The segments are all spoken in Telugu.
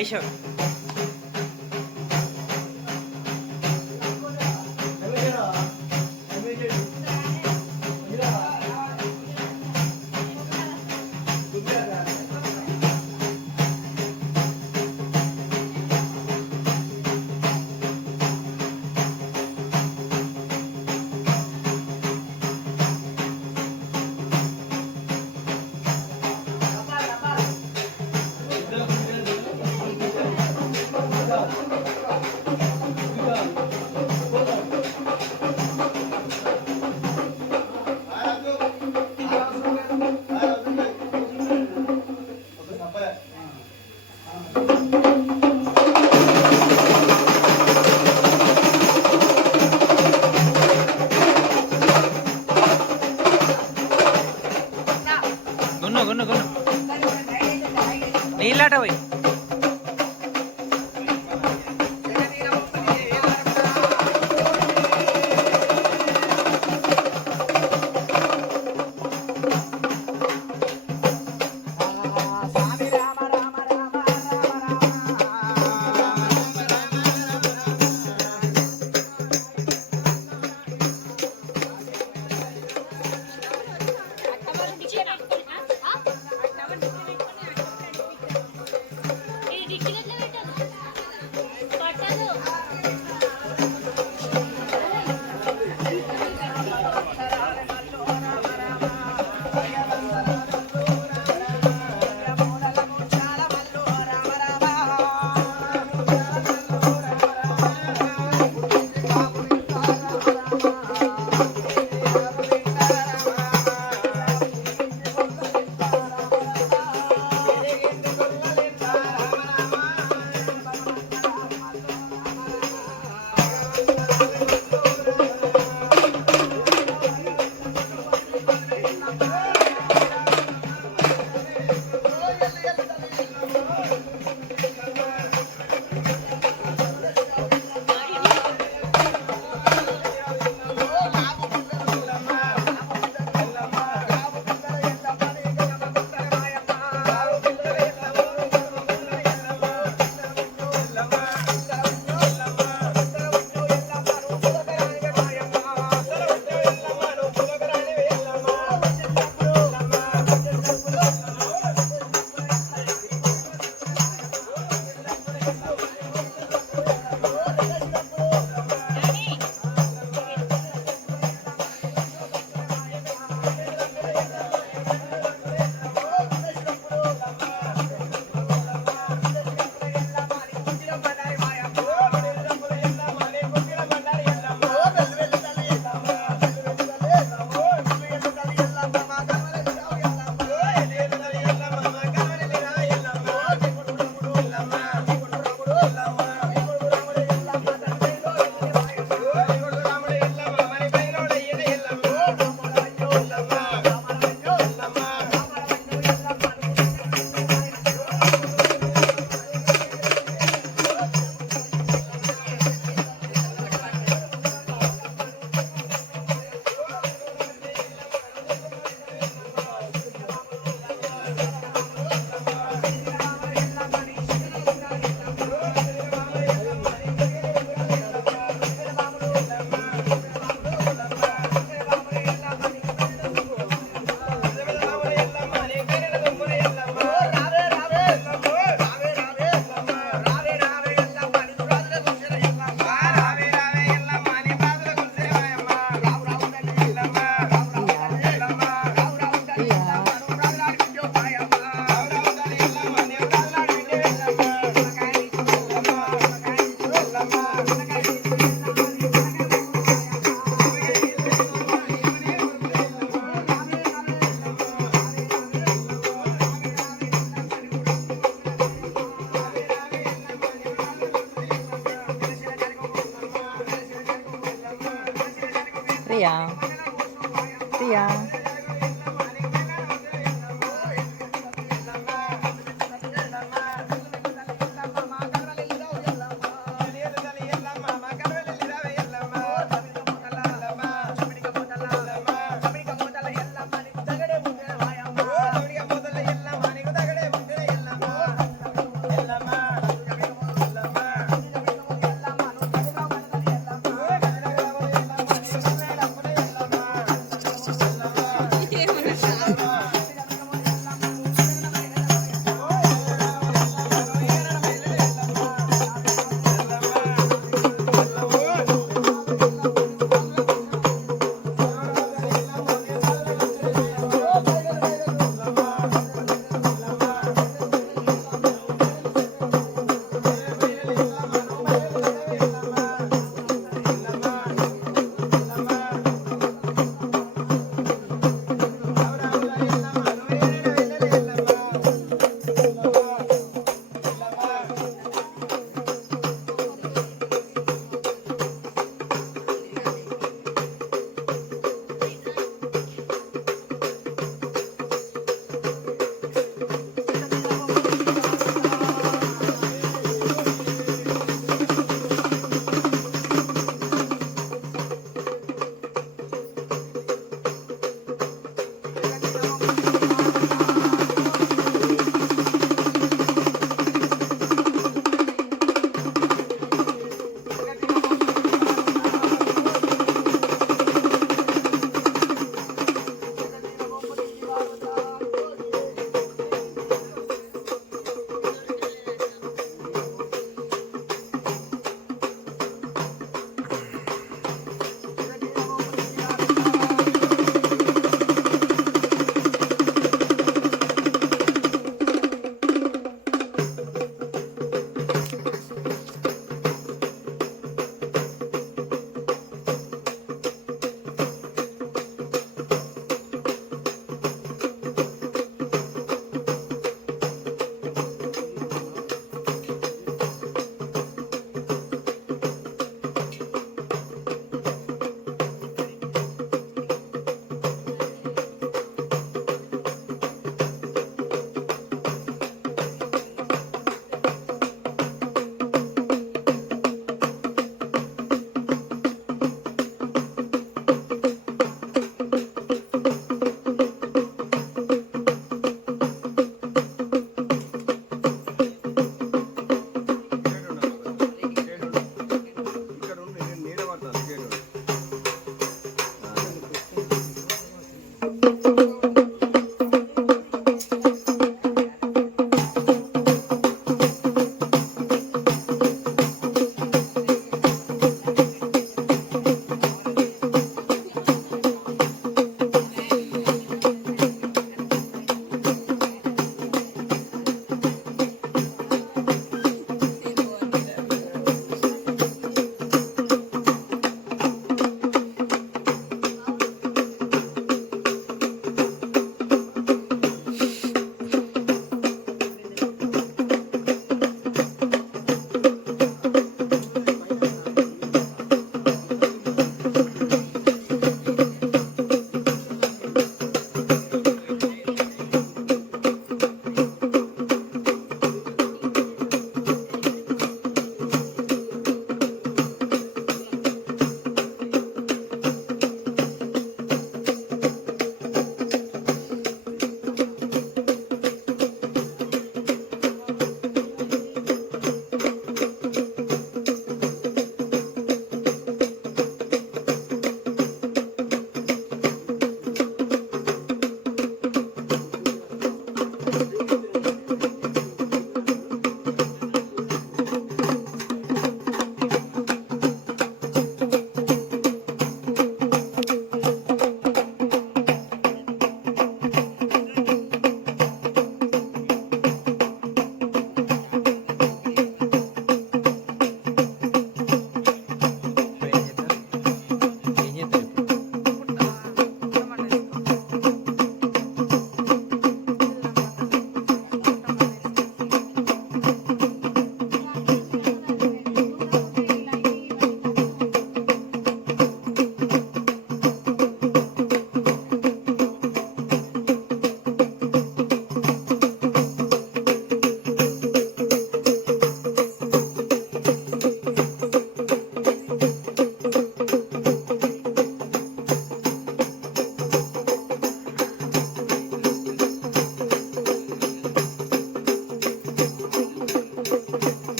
వేసావు. ప్రియా ప్రియా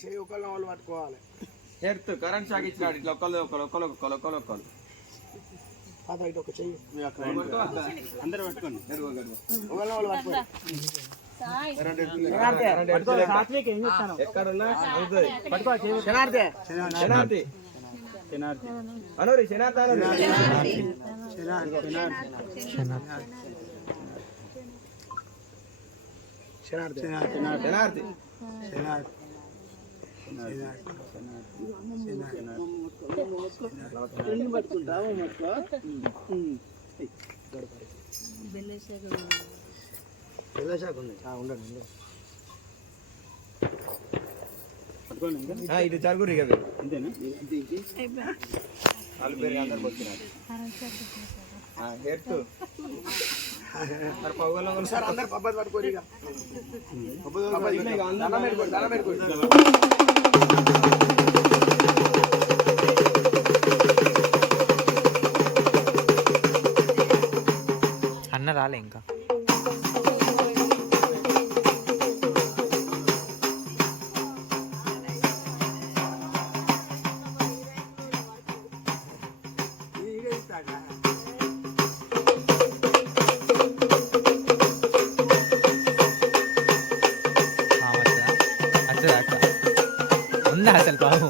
చెయ్యి ఒకళ్ళ వాళ్ళు పట్టుకోవాలి. ఎర్త్ కరెంట్ షాక్ ఇచ్చినాడు ఇట్లా ఒకళ్ళు ఇటు ఒక చెయ్యి అందరూ పట్టుకోండి ఒకళ్ళ వాళ్ళు పట్టుకోవాలి. ఎక్కడున్నా ఇటు చరుగురు ఇక అంతేనా వాళ్ళు పేరు అందరు వచ్చినారు సార్ అందరు పబ్బది పట్టుకోరు ఇక అన్న రాలే ఇంకా ఉందా అసలు బాబు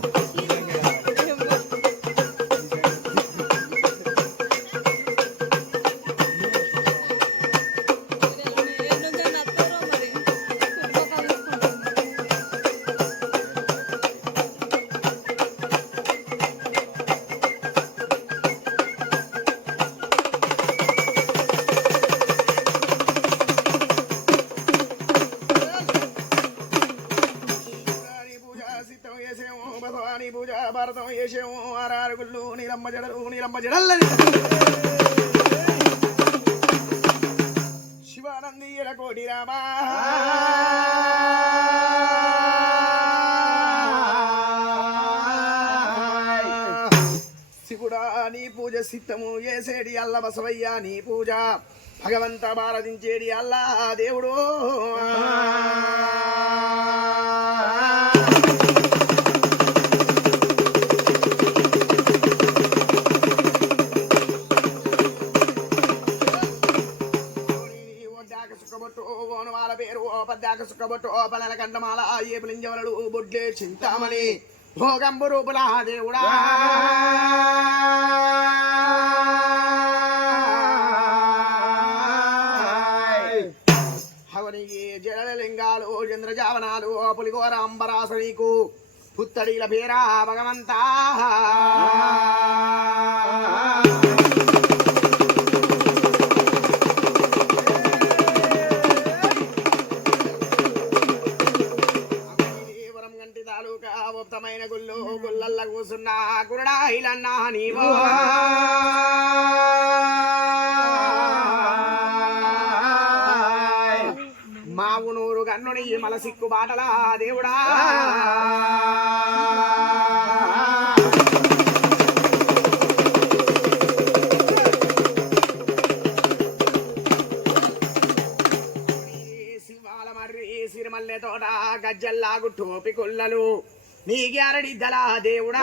భారతం వేసేమో ఆరారుగుళ్ళు నీలమ్మ జడల్లని శివానంది కోటి రామా శివుడా నీ పూజ సిద్ధము ఏసేడి అల్ల బసవయ్యా నీ పూజ భగవంత భారతించేడి అల్లా దేవుడు ఓనమాల పేరు పద్దాక సుక్కబొట్టు పల్లెల కంటమాల ఏపులింజవలడు బొడ్లే చింతామణి భోగంబు రూపుల దేవుడా హవనికి జలలింగాలు చంద్రజావనాలు పులిగోర అంబరాస నీకు పుత్తడిల పేరా భగవంతా ఉత్తమైన గుళ్ళు గుళ్ళల్ల కూసున్నా గురుడా ఇలన్నా నీవో మావునూరు గన్నుని మల సిక్కు బాటలా దేవుడా శివాల మర్రి సిరిమల్లె తోట గజ్జల్లాగు టోపి కొల్లలు నీ గ్యారడిద్దలా దేవుడా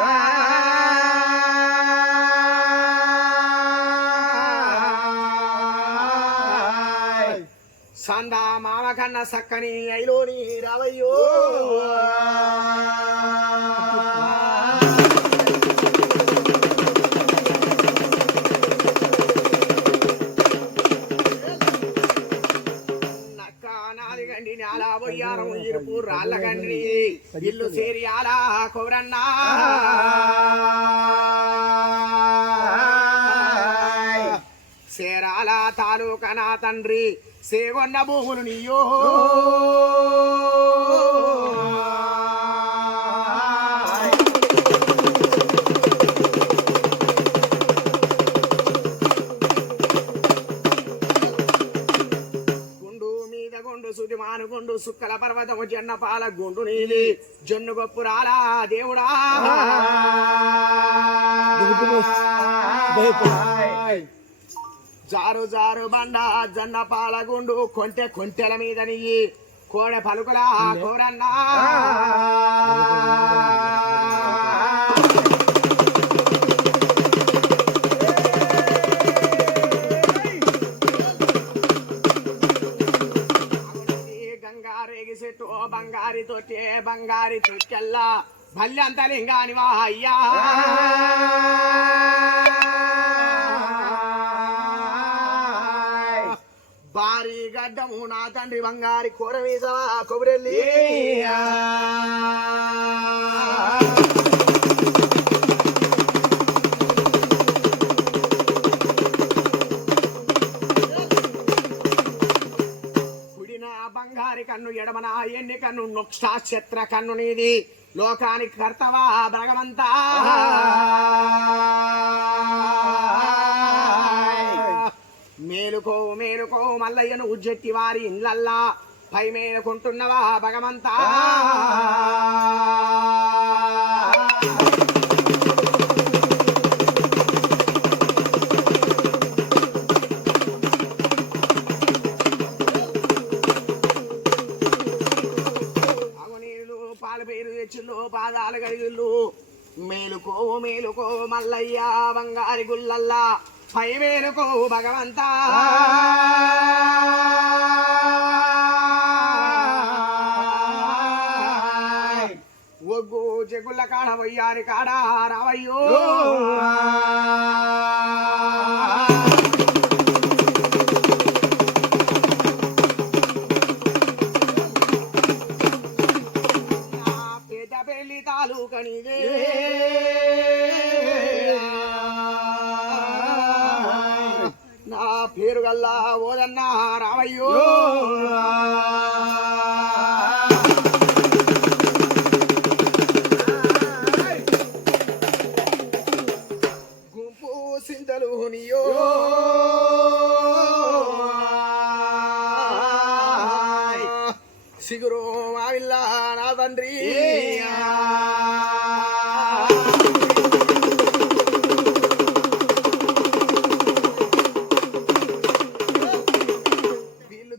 సందా మామ కన్న సక్కని అయిలోని రావయ్యో గండి నాలా బొయ్యారం ఇరుపు రాళ్ళ గండి ఇల్లు సేరియాలా కొరన్నా సేరాల తాలూకా నా తండ్రి సేగొన్న భూములు నీయో మానుగుండు సుక్కల పర్వతము జన్నపాల గుండు నీలి జొన్ను గొప్పురాలా దేవుడా జారు జారు బండ జన్నపాల గుండు కొంటెల మీద నియ్యి కోడె పలుకులా కోరన్నా బంగారి తొట్కెల్లా భల్యంతలింగాని వా అయ్యా భారీ గడ్డము నా తండ్రి బంగారి కూర వీసవా కొబ్బరెల్లి కుడిన బంగారి కన్ను ఎడమన ఎన్ని కన్ను నొక్షాక్షత్ర కన్ను నీది లోకానికి కర్తవా భగవంతా మేలుకో మేలుకో మల్లయ్యను ఉజ్జెట్టి వారి ఇళ్ళల్లా పై మేలుకుంటున్నవా భగవంతా అగునీళ్ళు పాలు పేరు తెచ్చిళ్ళు పాదాలు గడిగిళ్ళు మేలుకో మేలుకో మల్లయ్య బంగారి గుల్లల్లా పై మేలుకో భగవంతా ఒగ్గు చెగుళ్ళ కాడ వయ్యారి కాడ రావయ్యో పేట పెళ్లి తాలూకనిదే నా పేరు గల్లా ఓదన్నా రావయ్యో గుంపు సింతలు నీయో సిగురు మావిల్లా నా తండ్రి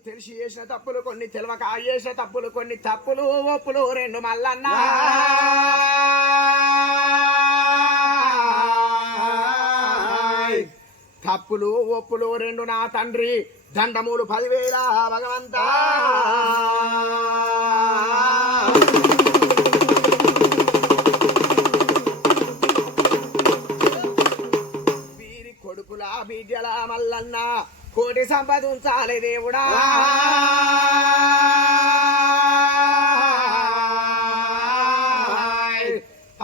తెలిసి చేసిన తప్పులు కొన్ని తెలవక చేసిన తప్పులు కొన్ని తప్పులు ఒప్పులు రెండు మల్లన్న తప్పులు ఒప్పులు రెండు నా తండ్రి దండములు 10,000 భగవంతా వీరి కొడుకుల బిడ్డల మల్లన్న కోటి సంపదించాలి దేవుడా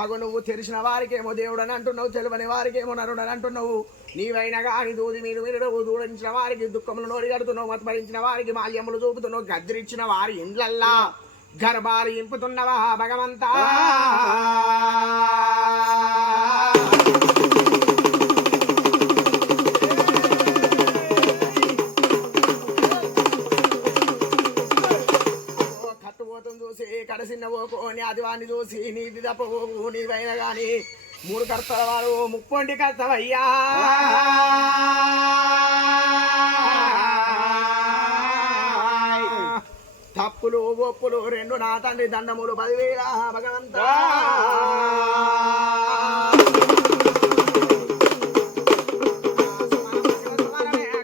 అగు నువ్వు తెలిసిన వారికేమో దేవుడు అని అంటున్నావు తెలియని వారికేమో నరుడు అని అంటున్నావు నీవైనా కానీ దూది మీరు మీరు దూడించిన వారికి దుఃఖములు నోరి కడుతున్నావు మతపరించిన వారికి మాల్యములు చూపుతున్నావు గద్రిచ్చిన వారి ఇండ్లల్లా గర్భాలు ఇంపుతున్నవా భగవంతా చూసి కడసిన్నవోకో నీ అదివాన్ని చూసి నీది తప్పవోకు నీవైనా గాని 3 కర్తల వారు 30 కర్తవయ్యా తప్పులు ఒప్పులు రెండు నా తండ్రి దండములు 10,000 భగవంతా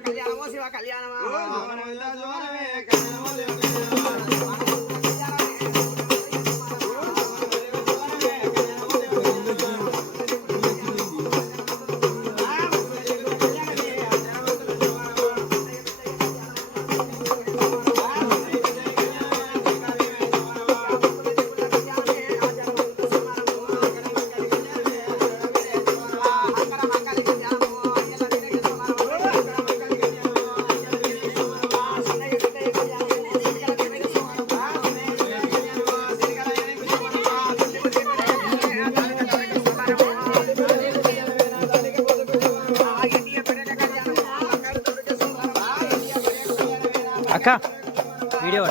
కళ్యాణమో శివ కళ్యాణమా అక్క వీడియో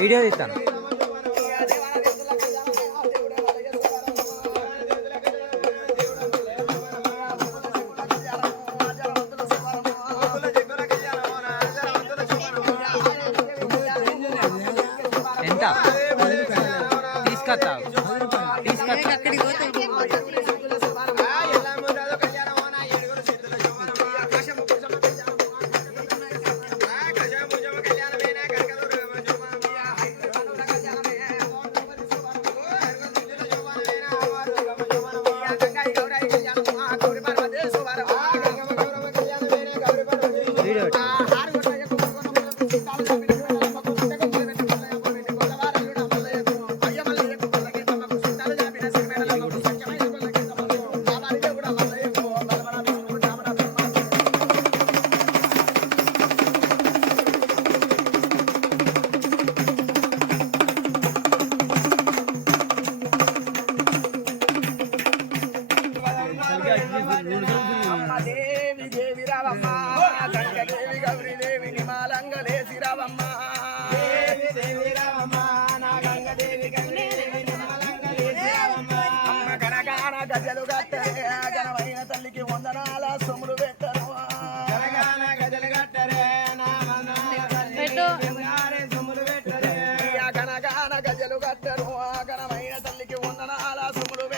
వీడియో తీస్తాను వీడియో దేవి దేవి రావమ్మ గంగదేవి గౌరీదేవి నిమాలంగలేసి రావమ్మ దేవి దేవి రావమ్మ నా గంగదేవి గౌరీదేవి నిమాలంగలేసి రావమ్మ అమ్మ గనగాన గజలు గట్టరే గనమైన తల్లికి వందనాల సొమ్ములు పెట్టరు గనగాన గజలు గట్టరే నా సొమ్ములు పెట్టరే గనగాన గజలు గట్టరు గనమైన తల్లికి వందనాల సొమ్ములు పెట్టరు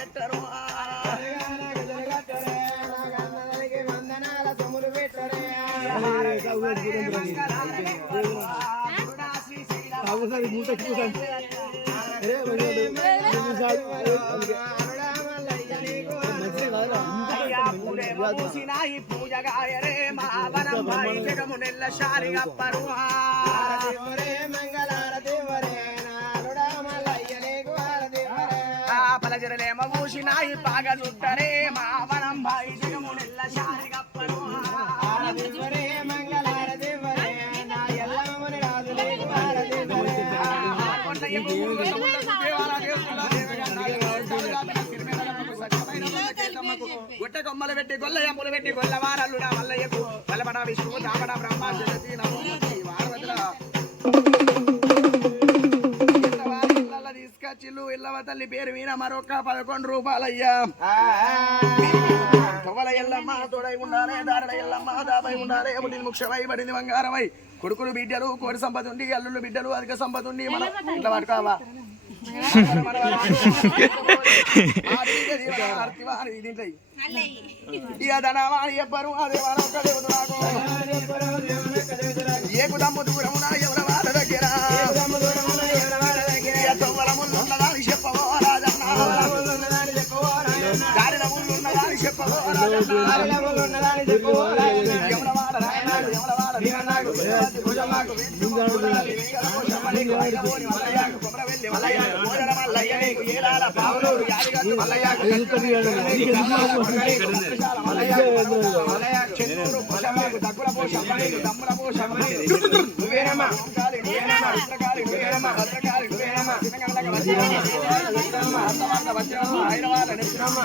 పూజగాయరే మావనం భాయి జగము నెల్ల శాలి అప్పరు పలజరలేమ పూసినాయి పాగ చుట్టరే మావనం భాయి జగము నెల్ల శాలి అప్పరు గుట్ట కొమ్మలు పెట్టి గొల్లయ్యమ్మలు పెట్టి గొల్లవారల్లు మల్లయ్యకు బలపడ విష్ణువు దాపడ బ్రహ్మ జగతి వారవతుల తీసుకొచ్చిల్లు ఇల్లవ తల్లి పేరు మీద మరొక 11 రూపాయలయ్యా కవల ఎల్లమ్మ తోడై ఉండాలి దారడ ఎల్లమ్మ దాపై ఉండాలి బుద్ధి ముఖ్యమై పడింది బంగారమై కొడుకులు బిడ్డలు కోడి సంపద ఉండి అల్లుళ్ళు బిడ్డలు అధిక సంపద ఉండి మనం ఇట్లా పట్టుకోవా ధనవాణి చెప్పరు అదే ఏకు దమ్ము దూరమున ఎవరి వాళ్ళ దగ్గర తొవ్వల ముందున్నదాన్ని చెప్పవో రాజన్న దారిల ముందున్నదాన్ని చెప్పవో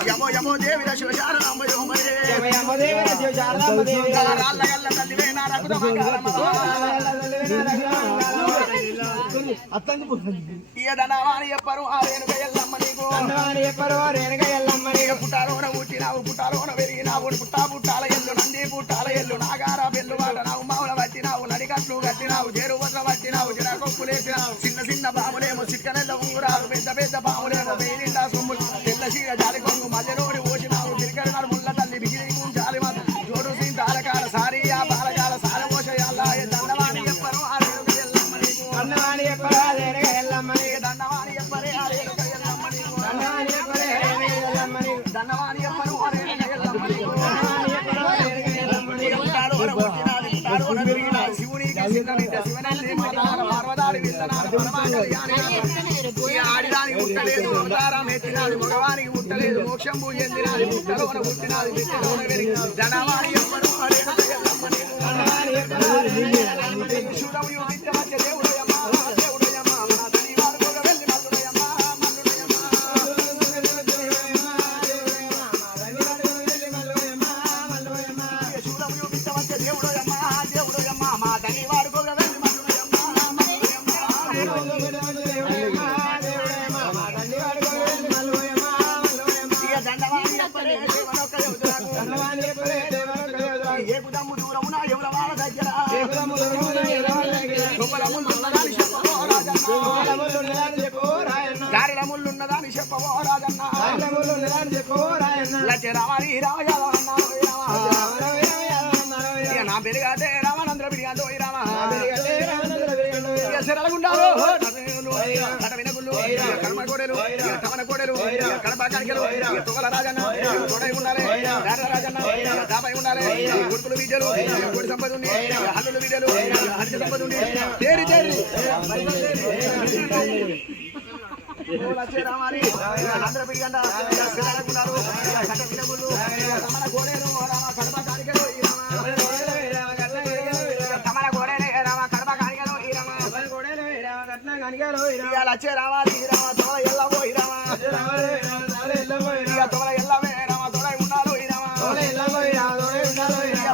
యమో యమో దేవి శివశారమ్మ ధనవాణి చెప్పరు ఆ రేణుక ఎల్లమ్మ నీకు పుట్టాలోన పుట్టినావు పుట్టాలోన పెరిగినావు పుట్టా పుట్టాల ఎల్లు నంది పుట్టాల ఎల్లు నాగార బెల్లు వాటనావు మావుల పట్టినావు నడికట్లు కట్టినావు చేరు వద్ద పట్టినావు చిరకొప్పులేసినావు చిన్న చిన్న బాములేమో చిక్కనెల్ల ఉంగురాలు పెద్ద పెద్ద బాములేమో వేలిండా సొమ్ములు తెల్ల చీర జాలి కొంగు మధ్యలోని పోసినావు తిరిగడ ముళ్ళ తల్లి బిగిరి జాలి జోడు సీన్ తారకాల సారీ ఆ బాలకాల సార పోషయాల దండవాణి చెప్పరు ఆ రేణుక ఎల్లమ్మ నీకు దండవాణి చెప్పరు ఆ రేణుక ఎల్లమ్మ నీకు దండవాణి చెప్పరే ఆ రేణుక ఎల్లమ్మ నీకు దండవాణి చెప్పరే ఆ రేణుక ఎల్లమ్మ నీకు దండవాణి చెప్పరు ఆ రేణుక ఎల్లమ్మ నీకు దండవాణి చెప్పరు ఆ రేణుక ఎల్లమ్మ నీకు పుట్టాలోన పుట్టినాది పుట్టాలోన పెరిగినాది శివునికి సిద్ధనింట శివనల్లి మాతాల పార్వదారి విత్తనాల పరమాకల్యాణి ఆడిదానికి పుట్టలేదు అవతారం ఎత్తినాది మగవానికి పుట్టలేదు మోక్షం పూజెందినాది పుట్టలోన పుట్టినాది బిడ్డలోన పెరిగినాది ధనవాణి ఎవ్వరు అరేణుక ఎల్లమ్మ నీకు ధనవాణి ఎవ్వరు అరేణుక ఎల్లమ్మ నీకు శుడము యుగిత్తవచ్చ దేవుడయమ్మ దేవుడయమ్మ మన తల్లి వారు కూడా వెళ్ళి మల్లుడయమ్మ మల్లుడయమ్మ శుడము యుగిత్తవచ్చ దేవుడయమ్మ దేవుడయమ్మ మా తల్లి వారు కూడా వెళ్ళి మల్లుడయమ్మ మల్లుడయమ్మ దండవాణి చెప్పరే దేవనొక్క ఏకు దమ్ము దూరమున ఎవల వాళ్ళ దగ్గర గొప్పల ముళ్ళున్నదాని చెప్పవో రాజన్న దారిల ముళ్ళున్నదాని చెప్పవో రాజన్న లచ్చ రావాలి రామయాదవన్నా నా పెరుగా మెలిగటే రామానంద్ర బిడిగాందో ఈ రామ శరలగుండాలో కడవిన గుళ్ళు కడమ కోడెలు టమన కోడెలు కడప కానికలు తొగల రాజన్న తోడై ఉండాలి రాజన్న దాపై ఉండాలి కొడుకులు విద్యలు కొడి సంపద ఉంది హల్లులు విద్యలు హరిక సంపద ఉంది తేరి తేరి రామాలి ఆంధ్ర బిడిగండ శరలగుండాలు కడవిన గుళ్ళు టమన కోడెలు రామ కడప కానికలు ఈ రామ టమన కోడెలు రామ కడప కానికలు ఈ రామ వచ్చే రావాలి రామ తొల ఎల్లవో ఈ రామ తొల ఎల్లవే రామ తొలై ఉండాలి ఈ రామ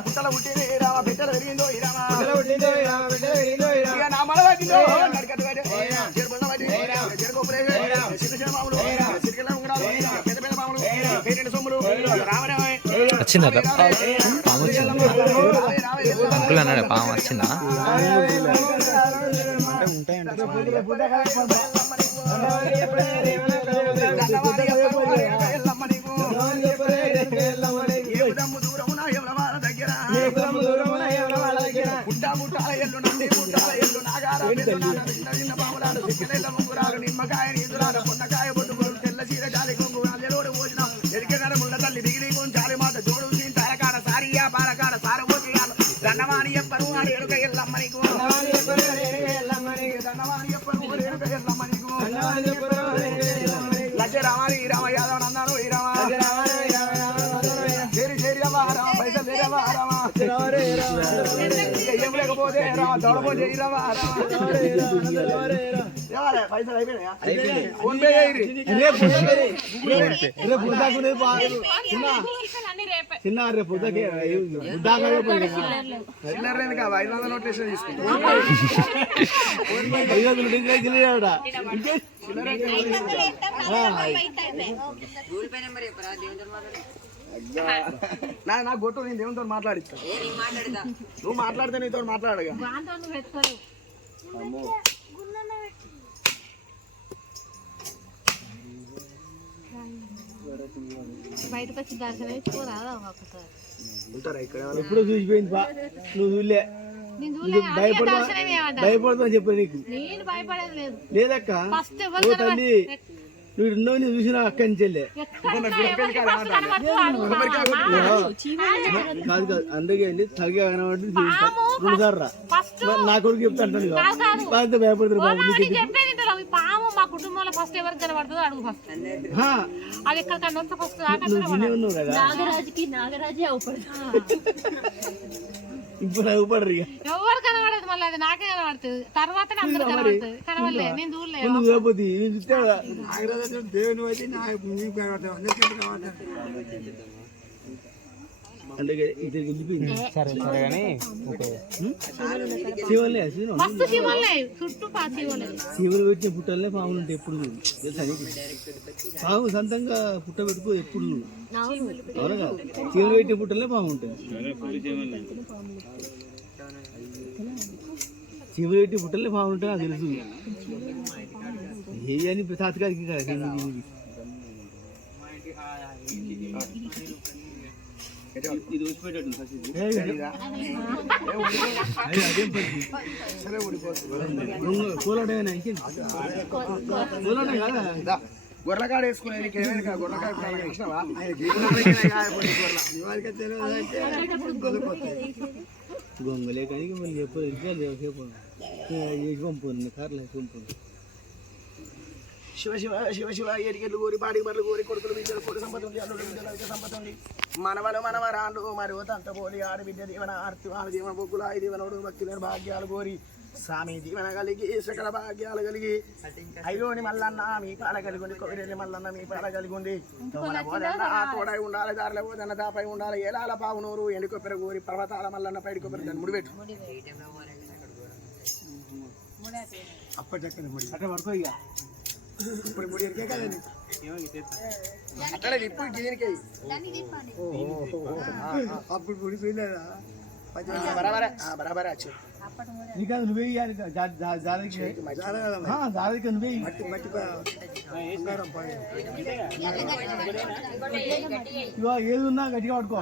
పుట్టల పుట్టింది రామ బిడ్డలు పెరిగిందో ఈ రామ నా మన పట్టిందో నడికట్టు చెరుపుల పట్టి చెరుకోపులే చిన్న చిన్న మామూలు చిరికెళ్ళ ఉండాలి పెద్ద పెద్ద మామూలు పేరెంట్ సొమ్ములు రామరామే వచ్చిందా పాము వచ్చిందా అంకుల్ అన్నాడు పాము వచ్చిందా నిమ్మకాయ నీతురాలు పొన్నకాయ పొట్టుకులు తెల్ల చీర జాలి కొంగు అల్లెలోడు పోసిన ఎరికెగడ ముళ్ళ తల్లి దిగిలి కొంచాలి మాత జోడు తరకాడ సారియా పారకాడ సారబోతియాలు దండమాని ఎప్పను ఆడు ఎరుక ఎల్లమ్మ నీకు దండమాని ఎప్పను ఎరుక ఎల్లమ్మ నీకు లజ్జ రామాని ఈ రామ యాదవ్ అన్నారు ఈ రామ చేరి చేరి రామ పైసలు లేరవ రామ ఏం లేకపోతే రామ దొడపో చేయి రామ పైసలు అయిపోయినాయా ఫోన్ పే చిన్న రేపు చిల్లర కాదు 500 నోటేషన్ తీసుకుంటా నా గొట్టు నేను దేవునితో మాట్లాడిస్తా నువ్వు మాట్లాడితే నీతో మాట్లాడగా బయటకు వచ్చి దర్శనం ఇచ్చుకోరాదా ఉంటారా ఇక్కడ ఎప్పుడో చూసిపోయింది బా నువ్వు చూడలే భయపడతావు చెప్పా నీకు నేను భయపడేది లేదు లేదక్క ఓ తల్లి నువ్వు ఉన్నో నేను చూసిన అక్క నుంచి వెళ్ళే కాదు కాదు అందుకే అండి సరిగా కనబడి రెండు సార్లు రా నా కొడుకు చెప్తా అంటాను భయపడతారు బాబు పాము మా కుటుంబంలో ఫస్ట్ ఎవరికి కనబడుతుందో అడుగు ఫస్ట్ అది ఎక్కడ కనబడితే ఫస్ట్ ఉన్నావు కదా నాగరాజే అవుపడుతుంది ఇప్పుడు అవుపడరు ఇక ఎవరు కనబడదు మళ్ళీ అది నాకే కనబడుతుంది తర్వాత అందరూ కనబడుతుంది కనబడలే నేను చూడలేదు దేవుని అందుకే ఇద్దరికి వెళ్ళిపోయింది సరే సరే కానీ శివలే మస్తు శివలే చుట్టూ శివలే శివులు పెట్టిన పుట్టలనే పాములు ఉంటాయి ఎప్పుడు తెలుసా నీకు పాము సొంతంగా పుట్ట పెట్టుకో ఎప్పుడు అవునగా శివులు పెట్టిన పుట్టలనే పాము ఉంటుంది శివులు పెట్టిన పుట్టలనే పాము ఉంటాయి నాకు తెలుసు ఏ అని తాతగారికి ఇది వచ్చిపోయేటట్టు గొర్రెకాడ వేసుకునే గొర్రెకాయ గొంగలే కానీ మళ్ళీ పంపుతుంది కార్లు పంపుతుంది శివ శివ శివ శివ ఎరికెళ్ళు కోరి పాడి బర్రెలు కోరి కొడుకులు విద్యలు కోరి సంపద ఉంది అల్లుడు విద్యలు అయితే సంపద ఉంది మనవలు మనవరాళ్ళు మరి తంత పోలి ఆడి విద్య దీవెన ఆర్తి ఆడి దీవెన బొగ్గులు ఆయి దీవెనోడు భక్తి లేని భాగ్యాలు కోరి స్వామి దీవెన కలిగి సకల భాగ్యాలు కలిగి అయ్యోని మల్లన్న మీ పాల కలిగి కోరిని మల్లన్న మీ పాల కలిగి ఉంది తోడై ఉండాలి దారిలో పోదన్న దాపై ఉండాలి ఏలాల పావునూరు ఎండుకొప్పెర కోరి పర్వతాల మల్లన్న పైడి కొబ్బరి దాన్ని ముడిపెట్టు అప్పటి ముడి అట్లా పడుకో ఇక ఇప్పుడు ముడి ఎరికే కదండి అక్కడ ఇప్పుడు దీనికి అప్పుడు ముడిపోయిందా బరాబరా బరాబరా వచ్చి నీకు అది నువ్వే దారికి నువ్వే ఇగో ఏది ఉన్నా గట్టిగా పట్టుకో.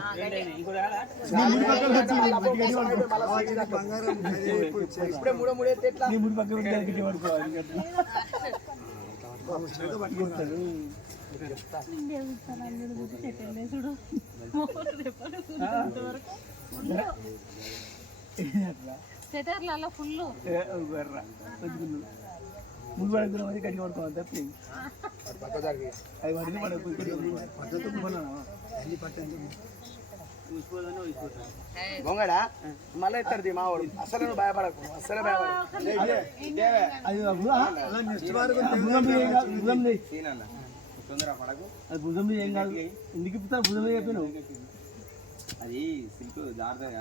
నీ ముడి పక్కన పెట్టి గట్టిగా పట్టుకో. ఇప్పుడే మూడో మూడు ఎత్తే ఎట్లా? నీ ముడి పక్కన పెట్టి గట్టిగా పట్టుకో. పట్టుకుంటాడు. సెటర్లలో ఫుల్ ముందు పడుకున్న మరి గట్టిగా పడుకోవాలి తప్పి అవి పడితే పడకు. గొంగడా మళ్ళీ ఎత్తాడు మా వాడు. అసలు నువ్వు భయపడకు, అసలు భయపడకు. అది భుజం మీద ఏం కాదు. భుజం చేయి. అది భుజం మీద ఏం కాదు. ఎందుకు ఇప్పుతారు భుజం మీద చెప్పినావు? అది సిల్క్ జాగ్రత్తగా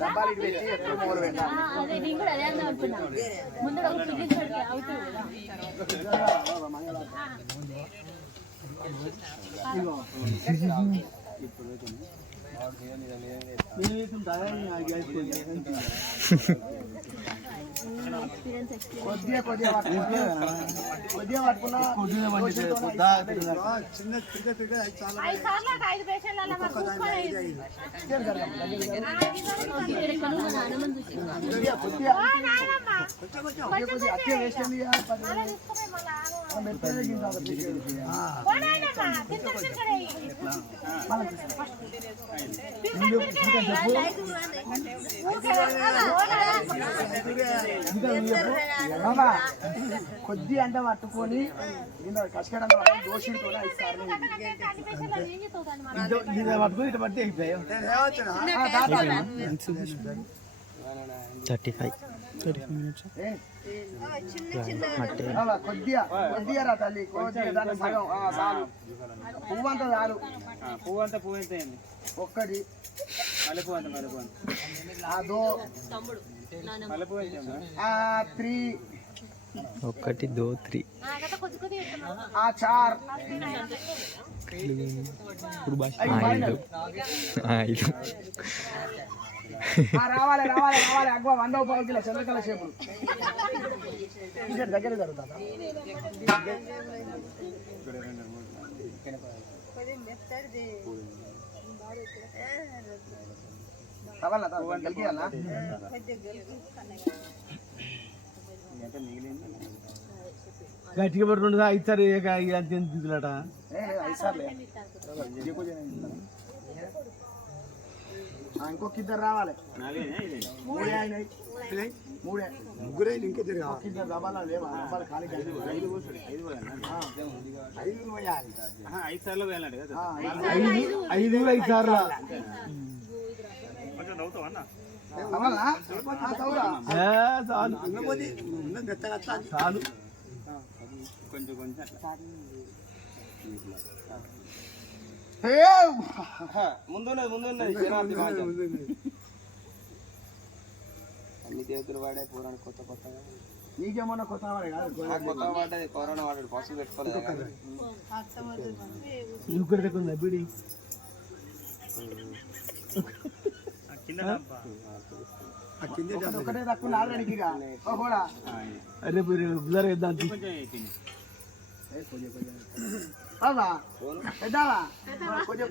డబ్బాలు ఇటు పెట్టి ఎప్పుడు మూడు పెట్టాలి. కొద్దిగా కొద్దిగా పట్టుకున్నా చిన్న 5 పేషెంట్లలో అట్టే వేసింది. కొద్ది అంటే పట్టుకొని కష్టం దోషితో పట్టుకొని ఇటు పట్టి అయిపోయాయి. 35 minutes. కొద్దిగా కొద్దిగా రా తల్లి, కొద్దిగా దాన్ని సగం చాలు. పువ్వు అంతా చాలు. పువ్వు అంతా పువ్వు ఎంత అయింది? ఒక్కటి మల్లెపూ అంత మల్లెపూ అంత అదో మల్లెపూ ఎంత 3 1 2 3 4 5 రావాలి రావాలి రావాలి. అగ్వ 100 పావు కిలో చంద్రకళ షేపులు దగ్గర జరుగుతా. గట్టిగా పట్టుకుంటు 5 సార్లు అంత దిగులాట. 5 సార్లే. ఇంకొక ఇద్దరు రావాలి. ముగ్గురే ఇంకిద్దరు దబాలా లేవా? ఖాళీ 5 సార్లు వేయాలంట కదా. 5 సార్లు చాలు. కొంచెం కొంచెం ముందున్నది అన్ని చేతులు వాడే పూరాన్ని కొత్త కొత్తగా. నీకేమన్నా కొత్త వాడే కాదు, కొత్త వాడేది కరోనా వాడాడు. పసుపు పెట్టుకోలేదు. బిడి ఒకటే తక్కువ ఆల్రెడీ కూడా. అరే వేద్దాం. అవునా పెద్దావా కొంచెం